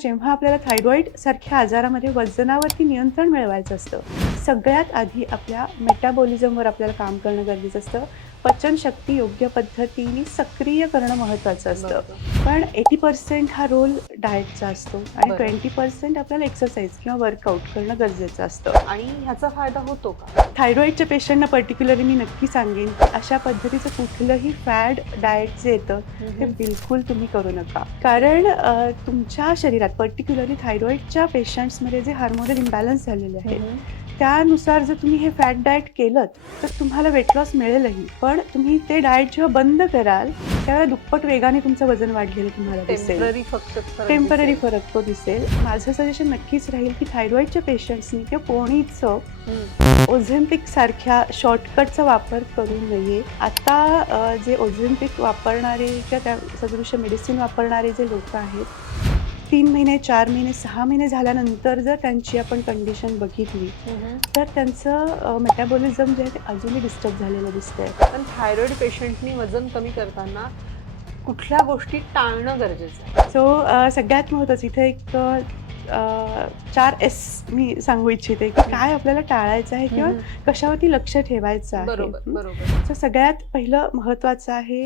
जेव्हा आपल्याला थायरॉईड सारख्या आजारामध्ये वजनावरती नियंत्रण मिळवायचं असतं सगळ्यात आधी आपल्या मेटाबॉलिझमवर आपल्याला काम करणं गरजेचं असतं. पचनशक्ती योग्य पद्धतीने सक्रिय करणं महत्त्वाचं असतं. पण एटी पर्सेंट हा रोल डाएटचा असतो आणि. ट्वेंटी पर्सेंट आपल्याला एक्सरसाइज किंवा वर्कआउट करणं गरजेचं असतं. आणि ह्याचा फायदा होतो का? थायरॉईडच्या पेशंटना पर्टिक्युलरली मी नक्की सांगेन अशा पद्धतीचं कुठलंही फॅड डाएट जे येतं ते बिलकुल तुम्ही करू नका. कारण तुमच्या शरीरात पर्टिक्युलरली थायरॉईडच्या पेशंट्समध्ये जे हार्मोनल इम्बॅलन्स झालेले आहेत त्यानुसार जर तुम्ही हे फॅट डाएट केलं तर तुम्हाला वेट लॉस मिळेलही पण तुम्ही ते डाएट जेव्हा बंद कराल त्यावेळेला दुप्पट वेगाने तुमचं वजन वाढलेलं तुम्हाला दिसेल टेंपररी फक्त फरक टेंपररी. फरक तो दिसेल माझं सजेशन नक्कीच राहील की थायरॉईडच्या पेशंट्सनी किंवा कोणीच. ओझेम्पिक सारख्या शॉर्टकटचा वापर करू नये आता जे ओझेम्पिक वापरणारे किंवा त्या सदृश मेडिसिन वापरणारे जे लोक आहेत तीन महिने चार महिने सहा महिने झाल्यानंतर जर त्यांची आपण कंडिशन बघितली. तर त्यांचं मेटाबॉलिझम जे आहे ते अजूनही डिस्टर्ब झालेलं दिसतंय पण थायरॉइड पेशंटनी वजन कमी करताना कुठल्या गोष्टी टाळणं गरजेचं आहे सो सगळ्यात महत्त्वाचं इथे एक चार एस मी सांगू इच्छिते की काय आपल्याला टाळायचं आहे किंवा. कशावरती लक्ष ठेवायचं आहे बरोबर? बरोबर तर सगळ्यात पहिलं महत्त्वाचं आहे